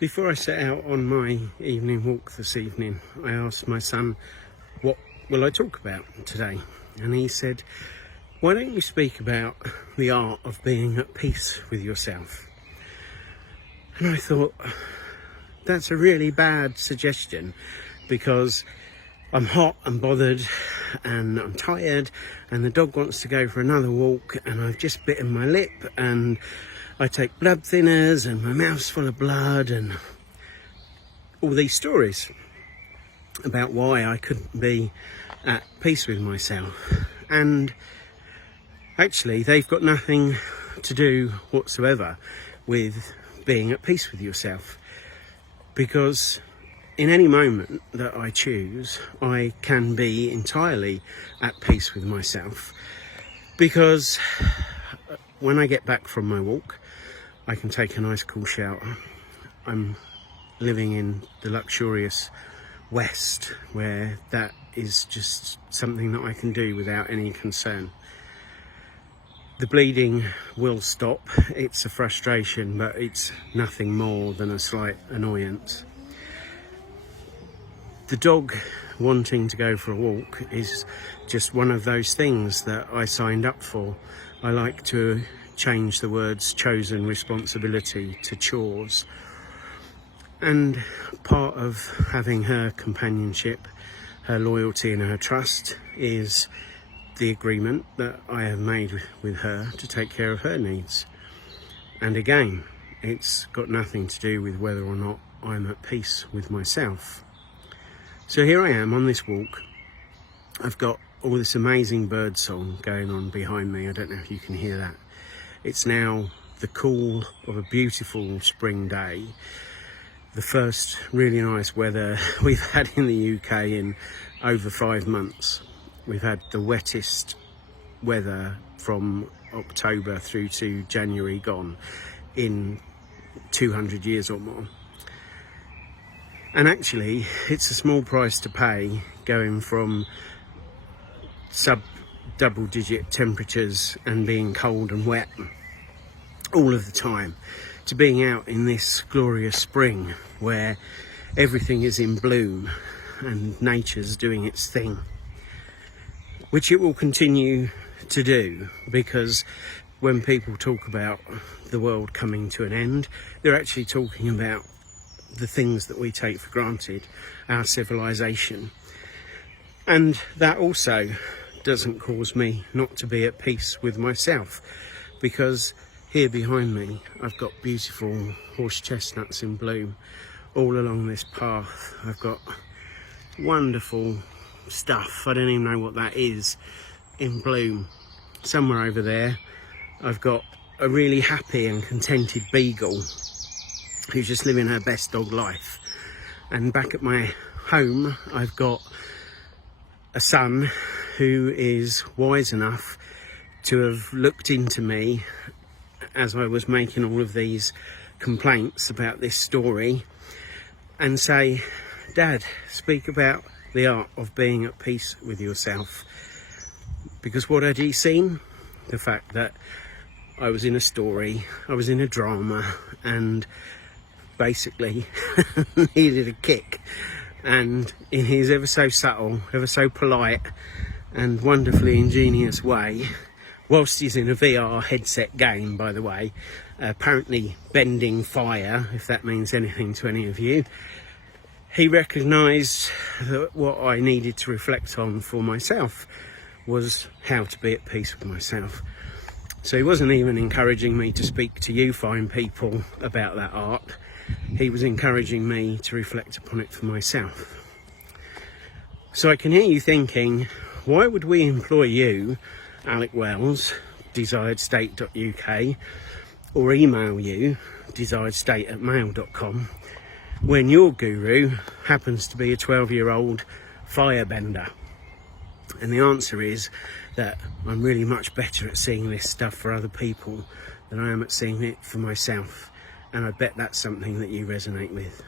Before I set out on my evening walk this evening, I asked my son, what will I talk about today? And he said, why don't you speak about the art of being at peace with yourself? And I thought, that's a really bad suggestion, because I'm hot and bothered and I'm tired and the dog wants to go for another walk and I've just bitten my lip and I take blood thinners and my mouth's full of blood and all these stories about why I couldn't be at peace with myself. And actually they've got nothing to do whatsoever with being at peace with yourself, because in any moment that I choose, I can be entirely at peace with myself, because when I get back from my walk, I can take a nice cool shower. I'm living in the luxurious West, where that is just something that I can do without any concern. The bleeding will stop. It's a frustration, but it's nothing more than a slight annoyance. The dog wanting to go for a walk is just one of those things that I signed up for. I like to change the words chosen responsibility to chores. And part of having her companionship, her loyalty and her trust is the agreement that I have made with her to take care of her needs. And again, it's got nothing to do with whether or not I'm at peace with myself. So here I am on this walk. I've got all this amazing bird song going on behind me. I don't know if you can hear that. It's now the cool of a beautiful spring day. The first really nice weather we've had in the UK in over 5 months. We've had the wettest weather from October through to January gone in 200 years or more. And actually, it's a small price to pay going from sub-double-digit temperatures and being cold and wet all of the time to being out in this glorious spring where everything is in bloom and nature's doing its thing, which it will continue to do, because when people talk about the world coming to an end, they're actually talking about the things that we take for granted, our civilization. And that also doesn't cause me not to be at peace with myself, because here behind me I've got beautiful horse chestnuts in bloom all along this path. I've got wonderful stuff, I don't even know what that is, in bloom. Somewhere over there I've got a really happy and contented beagle who's just living her best dog life. And back at my home I've got a son who is wise enough to have looked into me as I was making all of these complaints about this story and say, Dad, speak about the art of being at peace with yourself. Because what had he seen? The fact that I was in a story, I was in a drama, and basically needed a kick. And in his ever so subtle, ever so polite and wonderfully ingenious way, whilst he's in a VR headset game, by the way, apparently bending fire, if that means anything to any of you, he recognised that what I needed to reflect on for myself was how to be at peace with myself. So he wasn't even encouraging me to speak to you fine people about that art. He was encouraging me to reflect upon it for myself. So I can hear you thinking, why would we employ you, Alec Wells, desiredstate.uk, or email you, desiredstate@mail.com, when your guru happens to be a 12-year-old firebender? And the answer is that I'm really much better at seeing this stuff for other people than I am at seeing it for myself. And I bet that's something that you resonate with.